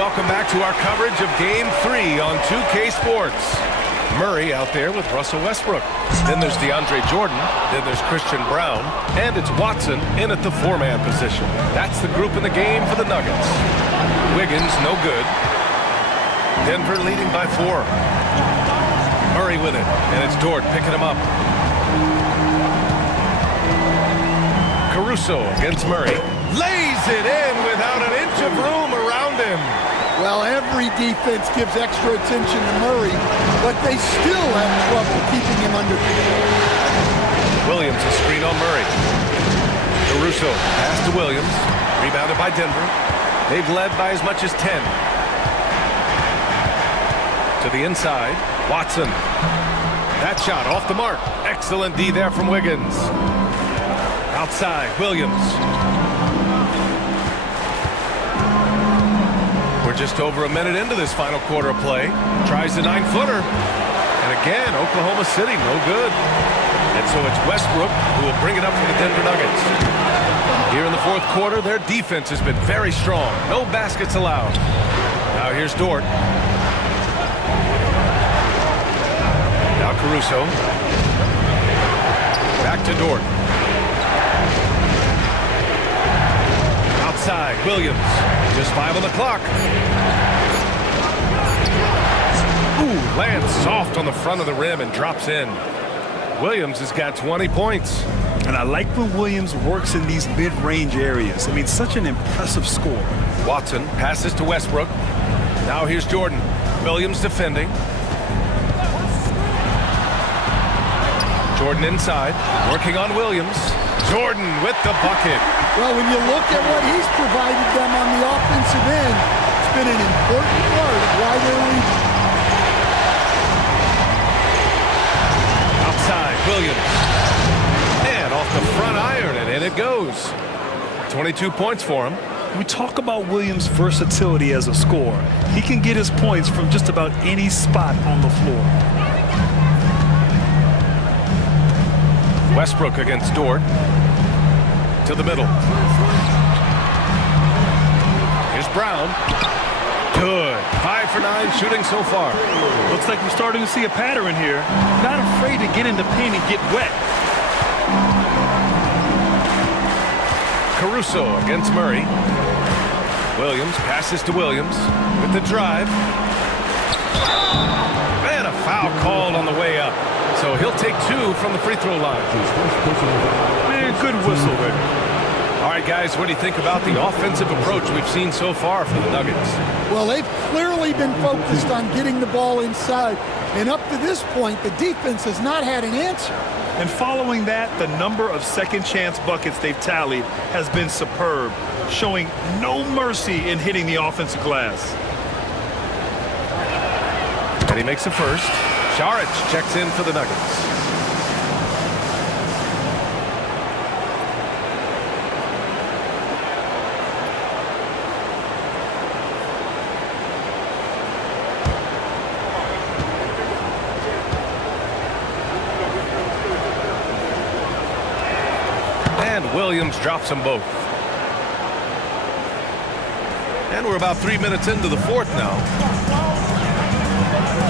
welcome back to our coverage of Game 3 on 2K Sports. Murray out there with Russell Westbrook. Then there's DeAndre Jordan. Then there's Christian Brown. And it's Watson in at the four-man position. That's the group in the game for the Nuggets. Wiggins, no good. Denver leading by 4. Murray with it. And it's Dort picking him up. Caruso against Murray. Lays it in without an inch of room around him. Well, every defense gives extra attention to Murray, but they still have trouble keeping him under control. Williams a screen on Murray. Caruso pass to Williams. Rebounded by Denver. They've led by as much as 10. To the inside. Watson. That shot off the mark. Excellent D there from Wiggins. Outside, Williams. We're just over a minute into this final quarter of play. Tries the 9-footer. And again, Oklahoma City, no good. And so it's Westbrook who will bring it up for the Denver Nuggets. Here in the fourth quarter, their defense has been very strong. No baskets allowed. Now here's Dort. Now Caruso. Back to Dort. Outside, Williams. Just 5 on the clock. Ooh, lands soft on the front of the rim and drops in. Williams has got 20 points. And I like when Williams works in these mid-range areas. I mean, such an impressive score. Watson passes to Westbrook. Now here's Jordan. Williams defending. Jordan inside, working on Williams. Jordan with the bucket. Well, when you look at what he's provided them on the offensive end, it's been an important part of why they're leading. Outside, Williams. And off the front iron, and in it goes. 22 points for him. We talk about Williams' versatility as a scorer. He can get his points from just about any spot on the floor. Westbrook against Dort. To the middle. Here's Brown. Good. 5 for 9 shooting so far. Looks like we're starting to see a pattern here. Not afraid to get in the paint and get wet. Caruso against Murray. Williams passes to Williams with the drive. And a foul called on the way up. So he'll take 2 from the free throw line. Man, good whistle there. All right, guys, what do you think about the offensive approach we've seen so far for the Nuggets? Well, they've clearly been focused on getting the ball inside. And up to this point, the defense has not had an answer. And following that, the number of second chance buckets they've tallied has been superb, showing no mercy in hitting the offensive glass. And he makes the first. Saric checks in for the Nuggets. And Williams drops them both. And we're about 3 minutes into the fourth now.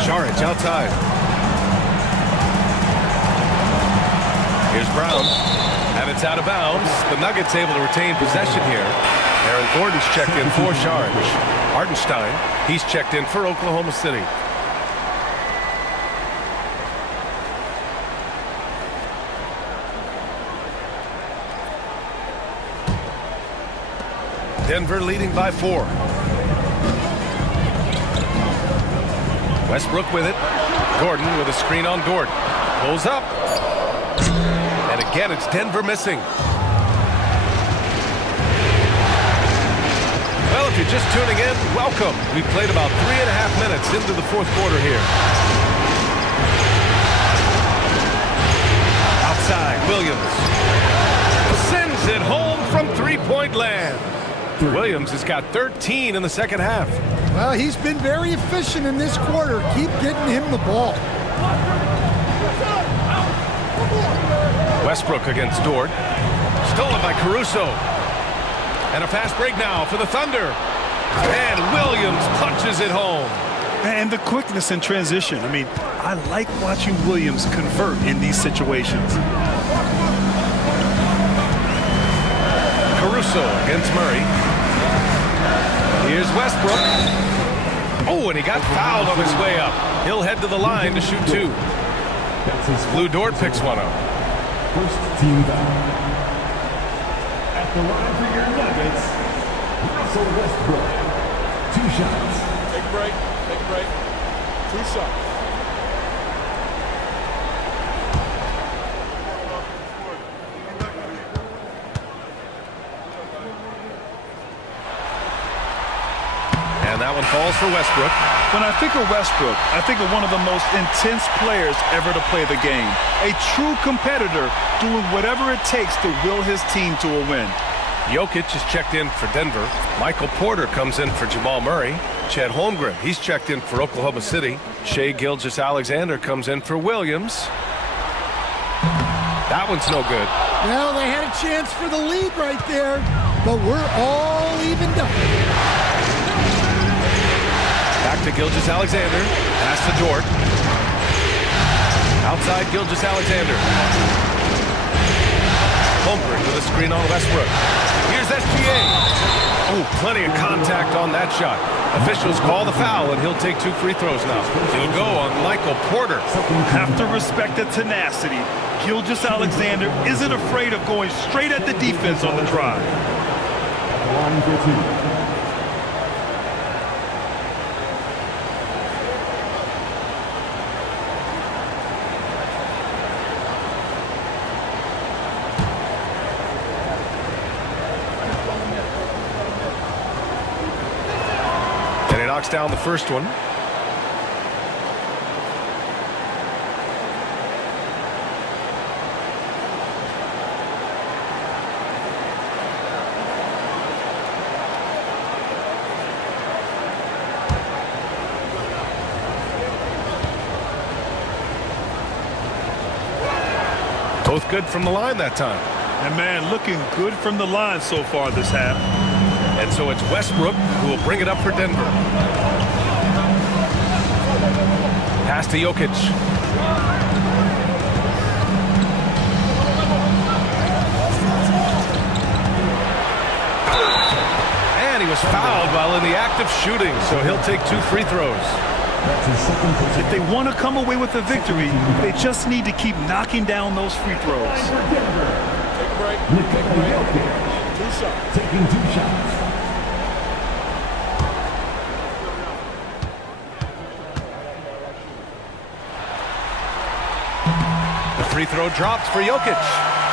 Saric outside. Here's Brown. And it's out of bounds. The Nuggets able to retain possession here. Aaron Gordon's checked in for Saric. Hartenstein, he's checked in for Oklahoma City. Denver leading by 4. Westbrook with it. Gordon with a screen on Dort. Pulls up. And again, it's Denver missing. Well, if you're just tuning in, welcome. We've played about 3.5 minutes into the fourth quarter here. Outside, Williams. Sends it home from three-point land. Williams has got 13 in the second half. Well, he's been very efficient in this quarter. Keep getting him the ball. Westbrook against Dort. Stolen by Caruso. And a fast break now for the Thunder. And Williams Williams punches it home. And the quickness in transition. I mean, I like watching Williams convert in these situations. Caruso against Murray. Here's Westbrook. Oh, and he got fouled on his way up. He'll head to the line to shoot two. Lou Dort picks one up. First team foul. At the line for your Nuggets, Russell Westbrook. 2 shots. Take a break. Take a break. 2 shots. And that one falls for Westbrook. When I think of Westbrook, I think of one of the most intense players ever to play the game. A true competitor doing whatever it takes to will his team to a win. Jokic is checked in for Denver. Michael Porter comes in for Jamal Murray. Chet Holmgren, he's checked in for Oklahoma City. Shai Gilgeous-Alexander comes in for Williams. That one's no good. Well, they had a chance for the lead right there, but we're all evened up. Back to Gilgeous-Alexander. Pass to Dort. Outside Gilgeous-Alexander. Holmgren with a screen on Westbrook. Here's SGA. Oh, plenty of contact on that shot. Officials call the foul, and he'll take 2 free throws now. He'll go on Michael Porter. Have to respect the tenacity. Gilgeous-Alexander isn't afraid of going straight at the defense on the drive. At the line for 2. Knocks down the first one. Both good from the line that time. And man, looking good from the line so far this half. And so it's Westbrook who will bring it up for Denver. Pass to Jokic. And he was fouled while in the act of shooting, so he'll take 2 free throws. If they want to come away with a victory, they just need to keep knocking down those free throws. Take a break. Take a break. 2 shots. Taking 2 shots. Free throw drops for Jokic.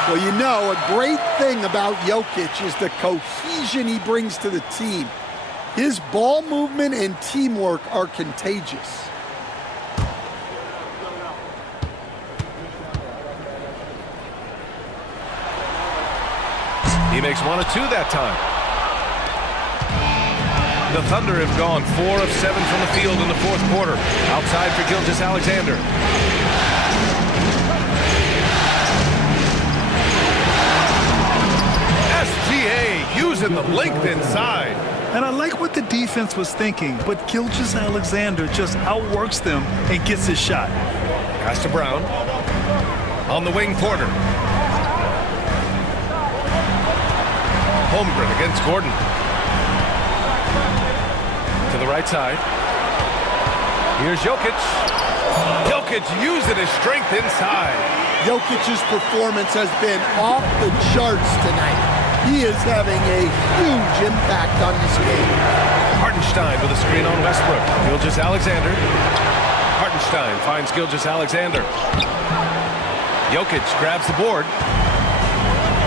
Well, you know, a great thing about Jokic is the cohesion he brings to the team. His ball movement and teamwork are contagious. He makes 1 of 2 that time. The Thunder have gone 4 of 7 from the field in the 4th quarter. Outside for Gilgeous-Alexander. Using the length inside. And I like what the defense was thinking, but Gilgeous-Alexander just outworks them and gets his shot. Pass to Brown. On the wing, Porter. Holmgren against Gordon. To the right side. Here's Jokic. Jokic using his strength inside. Jokic's performance has been off the charts tonight. He is having a huge impact on this game. Hartenstein with a screen on Westbrook. Gilgeous-Alexander. Hartenstein finds Gilgeous-Alexander. Jokic grabs the board.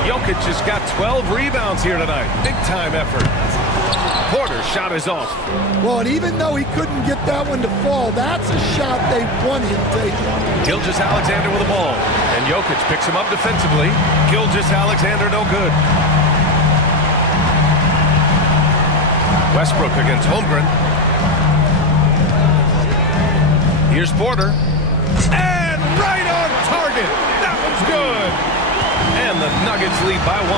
Jokic has got 12 rebounds here tonight. Big time effort. Porter's shot is off. Well, and even though he couldn't get that one to fall, that's a shot they want him taking. Gilgeous-Alexander with the ball. And Jokic picks him up defensively. Gilgeous-Alexander no good. Westbrook against Holmgren. Here's Porter. And right on target. That one's good. And the Nuggets lead by 1.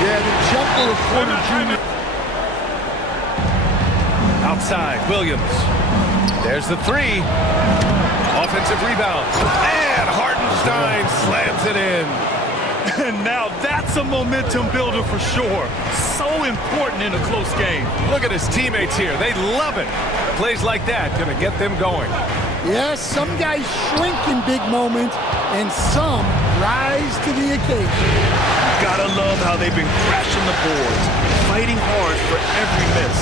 Yeah, the jumper of Porter Jr. Outside, Williams. There's the three. Offensive rebound. And Hartenstein slams it in. And now that's a momentum builder for sure. So important in a close game. Look at his teammates here. They love it. Plays like that gonna get them going. Yes, some guys shrink in big moments, and some rise to the occasion. Gotta love how they've been crashing the boards, fighting hard for every miss.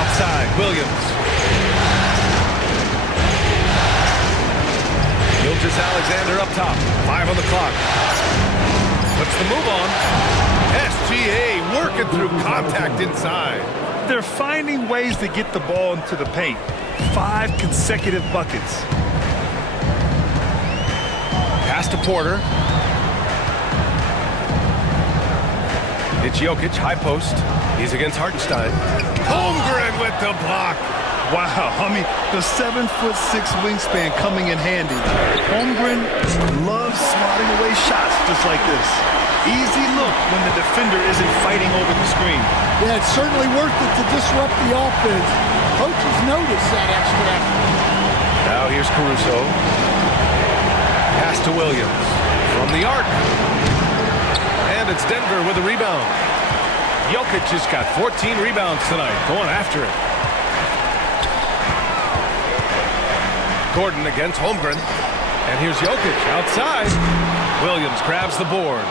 Outside, Williams. Gilgeous-Alexander up top. 5 on the clock. Puts the move on. SGA working through contact inside. They're finding ways to get the ball into the paint. 5 consecutive buckets. Pass to Porter. It's Jokic, high post. He's against Hartenstein. Holmgren with the block. Wow, I mean, the 7'6" wingspan coming in handy. Holmgren loves swatting away shots just like this. Easy look when the defender isn't fighting over the screen. Yeah, it's certainly worth it to disrupt the offense. Coaches notice that extra effort. Now here's Caruso. Pass to Williams from the arc. And it's Denver with a rebound. Jokic has got 14 rebounds tonight, going after it. Gordon against Holmgren. And here's Jokic outside. Williams grabs the board.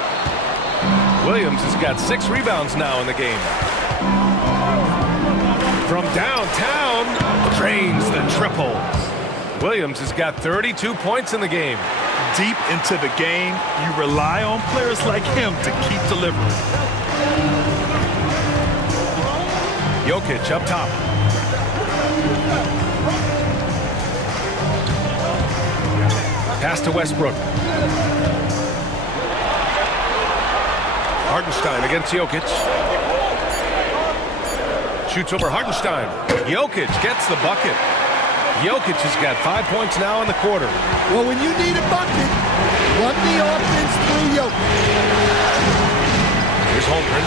Williams has got 6 rebounds now in the game. From downtown, drains the triple. Williams has got 32 points in the game. Deep into the game, you rely on players like him to keep delivering. Jokic up top. Pass to Westbrook. Hartenstein against Jokic. Shoots over Hartenstein. Jokic gets the bucket. Jokic has got 5 points now in the quarter. Well, when you need a bucket, run the offense through Jokic. Here's Holmgren.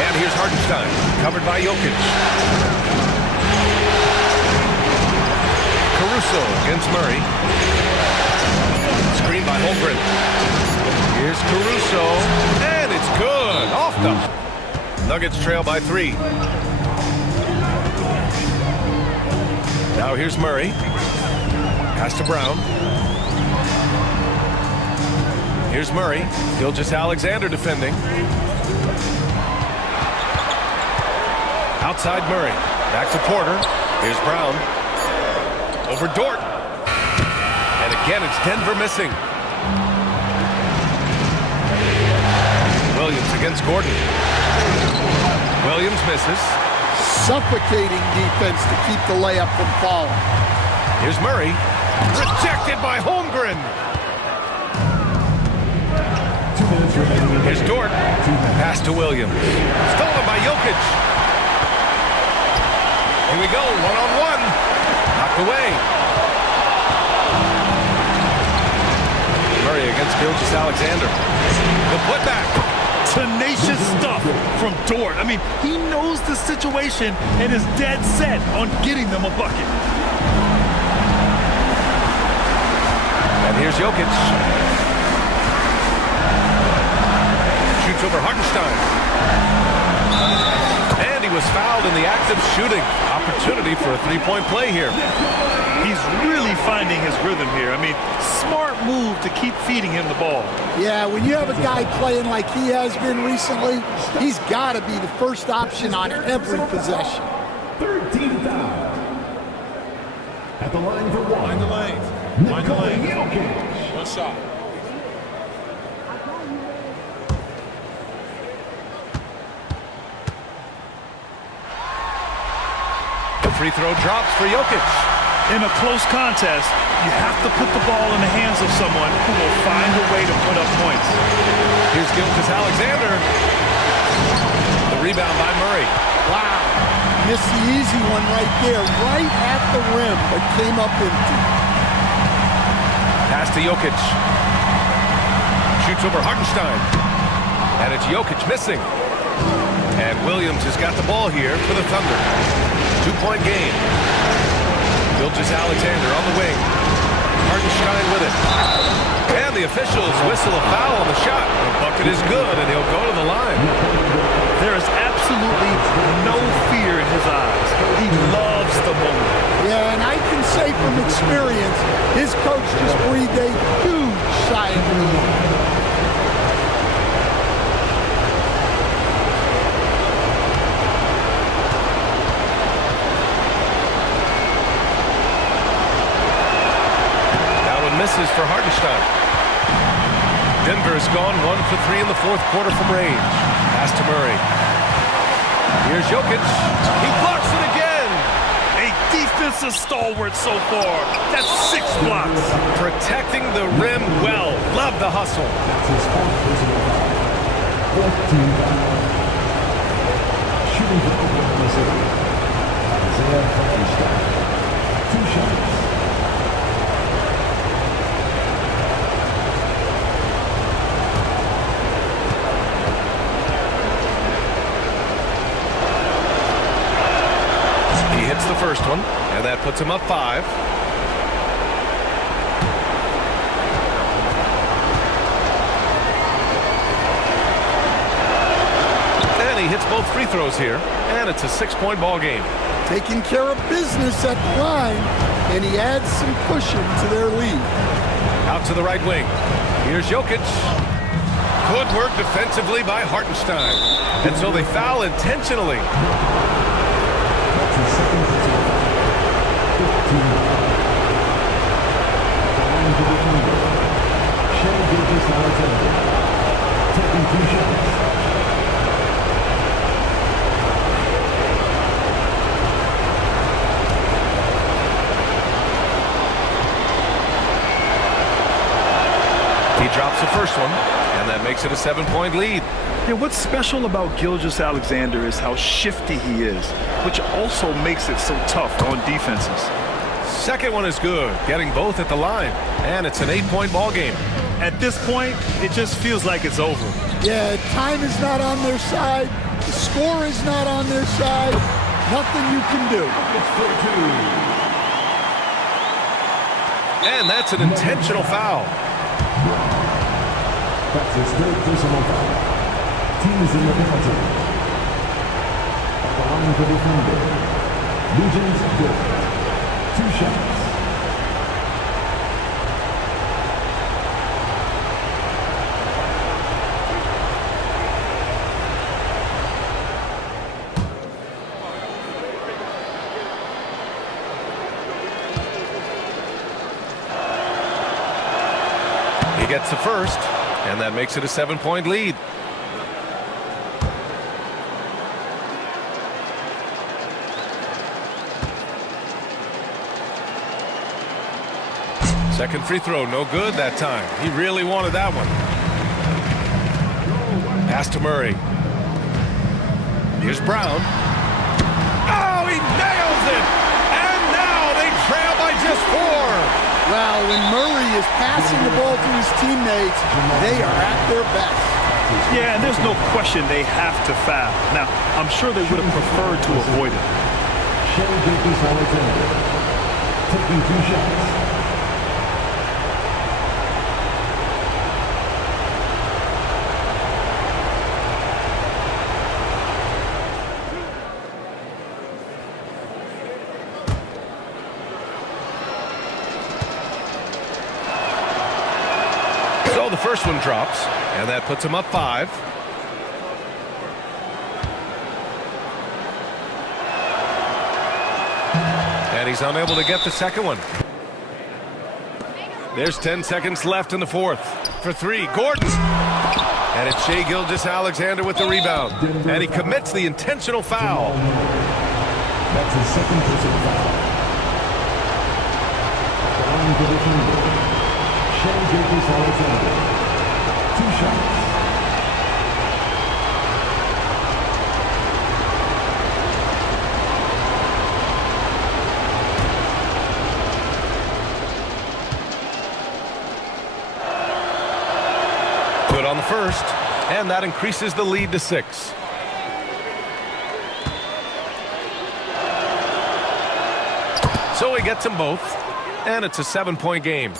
And here's Hartenstein, covered by Jokic. Caruso against Murray. Screen by Holmgren. Here's Caruso, and it's good. Off the... Nuggets trail by 3. Now here's Murray. Pass to Brown. Here's Murray. Gilgeous-Alexander defending. Outside Murray. Back to Porter. Here's Brown. Over Dort. And again, it's Denver missing. Williams against Gordon. Williams misses. Suffocating defense to keep the layup from falling. Here's Murray. Rejected by Holmgren. 2 minutes remaining. Here's Dort. Pass to Williams. Stolen by Jokic. Here we go, one-on-one. Knocked away. Murray against Gilgeous-Alexander. The putback. Tenacious stuff from Dort. I mean, he knows the situation and is dead set on getting them a bucket. And here's Jokic. Shoots over Hartenstein. And he was fouled in the act of shooting. Opportunity for a 3-point play here. He's really finding his rhythm here. I mean, smart move to keep feeding him the ball. Yeah, when you have a guy playing like he has been recently, he's got to be the first option on every possession. 13 foul. At the line for 1. Mind the lane. Mind the lane. Jokic. One shot. The free throw drops for Jokic. In a close contest, you have to put the ball in the hands of someone who will find a way to put up points. Here's Gilgeous-Alexander. The rebound by Murray. Wow. Missed the easy one right there, right at the rim, but came up empty. Pass to Jokic. Shoots over Hartenstein. And it's Jokic missing. And Williams has got the ball here for the Thunder. 2-point game. Gilgeous-Alexander on the wing. Hartenstein with it. And the officials whistle a foul on the shot. The bucket is good, and he'll go to the line. There is absolutely no fear in his eyes. He loves the moment. Yeah, and I can say from experience, his coach just breathed a huge sigh of relief. Misses for Hartenstein. Denver's gone 1 for 3 in the fourth quarter from range. Pass to Murray. Here's Jokic. He blocks it again. A defensive stalwart so far. That's 6 blocks. Protecting the rim well. Love the hustle. That's his fourth personal foul. 14 foul. Shooting for Oklahoma City. Isaiah Hartenstein. 2 shots. Hits the first one, and that puts him up 5. And he hits both free throws here, and it's a 6-point ball game. Taking care of business at the line, and he adds some cushion to their lead. Out to the right wing. Here's Jokic. Good work defensively by Hartenstein. And so they foul intentionally. That's his second personal foul. 15 foul. The line for the Thunder. Gilgeous-Alexander. Taking 2 shots. He drops the first one, and that makes it a 7-point lead. Yeah, what's special about Gilgeous-Alexander is how shifty he is, which also makes it so tough on defenses. Second one is good, getting both at the line, and it's an 8-point ball game. At this point, it just feels like it's over. Yeah, time is not on their side. The score is not on their side. Nothing you can do. And that's an intentional foul. That's his third personal foul. Team is in the penalty. At the line for the Thunder. Legends good. 2 shots. He gets the first, and that makes it a 7-point lead. Second free throw, no good that time. He really wanted that one. Pass to Murray. Here's Brown. Oh, he nails it! And now they trail by just 4. Well, when Murray is passing the ball to his teammates, they are at their best. Yeah, and there's no question they have to foul. Now, I'm sure they would have preferred to avoid it. Gilgeous-Alexander. Taking 2 shots. So the first one drops, and that puts him up 5. And he's unable to get the second one. There's 10 seconds left in the fourth. For 3, Gordon. And it's Shai Gilgeous-Alexander with the rebound. And he commits the intentional foul. That's his second personal foul. At the line for the Thunder. Shai Gilgeous-Alexander. 2 shots. Good on the first, and that increases the lead to 6. So he gets them both, and it's a 7-point game.